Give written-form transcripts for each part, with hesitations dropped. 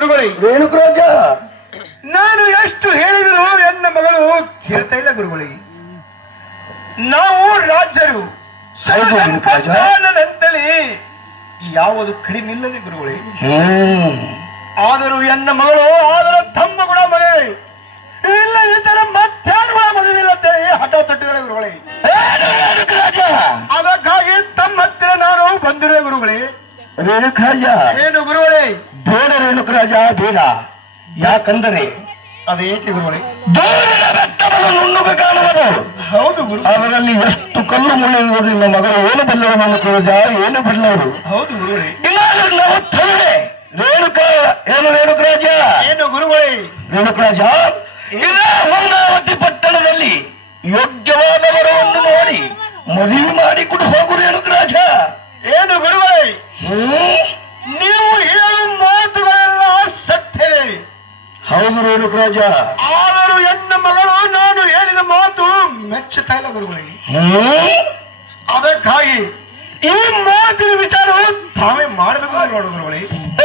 ರೇಣುಕರಾಜ, ನಾನು ಎಷ್ಟು ಹೇಳಿದ್ರು ಎನ್ನ ಮಗಳು ಕೇಳ್ತಾ ಇಲ್ಲ ಗುರುಗಳಿಗೆ. ನಾವು ರಾಜ್ಯರು ಸಂಪನ್ನಂತಳಿ ಯಾವುದು ಕಡಿಮೆ ಇಲ್ಲದೆ ಗುರುಗಳಿಗೆ. ಆದರೂ ಎನ್ನ ಮಗಳು ಆದರ ತಮ್ಮ ಗುಣ ಮದುವೆ ಇಲ್ಲದಿದ್ದರೆ ಮತ್ತಾರು ಗುಣ ಮದುವೆ ಇಲ್ಲ ಅಂತೇಳಿ ಹಠ ತೊಟ್ಟಿದ್ದಾರೆ ಗುರುಗಳಿಗೆ. ಅದಕ್ಕಾಗಿ ತಮ್ಮ ಹತ್ತಿರ ನಾನು ಬಂದಿರುವೆ ಗುರುಗಳೇ. ರೇಣುಕರಾಜ, ಏನು ಗುರುಗಳೇ? ಬೇಡ ರೇಣುಕರಾಜ, ಬೇಡ. ಯಾಕಂದರೆ ಅದೇಕೆ ಗುರುಗಳೇ? ದೂರಿನ ಬೆಟ್ಟವನ್ನು ನುಣ್ಣುಗ ಕಾಣುವುದು. ಹೌದು ಗುರು. ಅವರಲ್ಲಿ ಎಷ್ಟು ಕಲ್ಲು ಮುಳ್ಳು ನಿಮ್ಮ ಮಗಳು ಏನು ಬಲ್ಲವರು ರೇಣುಕರಾಜ, ಏನು ಬಲ್ಲವರು. ಹೌದು ಗುರುಗಳೇ. ನಾವು ತರುಣೆ ರೇಣುಕ ಏನು ರೇಣುಕರಾಜ? ಏನು ಗುರುಗಳೇ? ರೇಣುಕರಾಜ, ಇದ ಹೊಂಗಾವತಿ ಪಟ್ಟಣದಲ್ಲಿ ಯೋಗ್ಯವಾದ ವರವನ್ನು ನೋಡಿ ಮದುವೆ ಮಾಡಿ ಕೊಡು ಹೋಗು ರೇಣುಕರಾಜ. ಏನು ಗುರುಗಳೇ? ನೀವು ಹೇಳು ಮಾತುಗಳೆಲ್ಲ ಸತ್ಯವೇ? ಹೌದು ರೇಣುಕರಾಜ. ಆದರೂ ಎನ್ನ ಮಗಳು ನಾನು ಹೇಳಿದ ಮಾತು ಮೆಚ್ಚುತ್ತಾ ಇಲ್ಲ ಗುರುಗಳಿಗೆ. ಅದಕ್ಕಾಗಿ ಈ ಮಾತಿನ ವಿಚಾರ ತಾವೇ ಮಾಡಬೇಕು ನೋಡು ಗುರುಗಳೇ.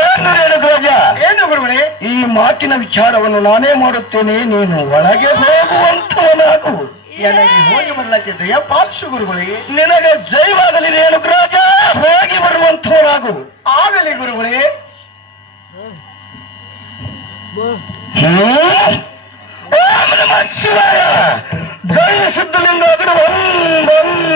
ಏನು ರೇಣುಕರಾಜ? ಏನು ಗುರುಗಳೇ? ಈ ಮಾತಿನ ವಿಚಾರವನ್ನು ನಾನೇ ಮಾಡುತ್ತೇನೆ, ನೀನು ಒಳಗೆ ಹೋಗುವಂತವನಾಗು. ನನಗೆ ಹೋಗಿ ಬರ್ಲಕ್ಕೆ ದಯ ಪಾಲಿಸು ಗುರುಗಳಿಗೆ. ನಿನಗೆ ಜೈವಾಗಲಿ ರೇಣುಕರಾಜ, ಹೋಗಿ ಬರುವಂತವನಾಗು. ಆಗಲಿ ಗುರುಗಳೇ. ಓಂ ನಮಃ ಶಿವಾಯ. ಜೈ ಸಿದ್ಧಲಿಂಗ.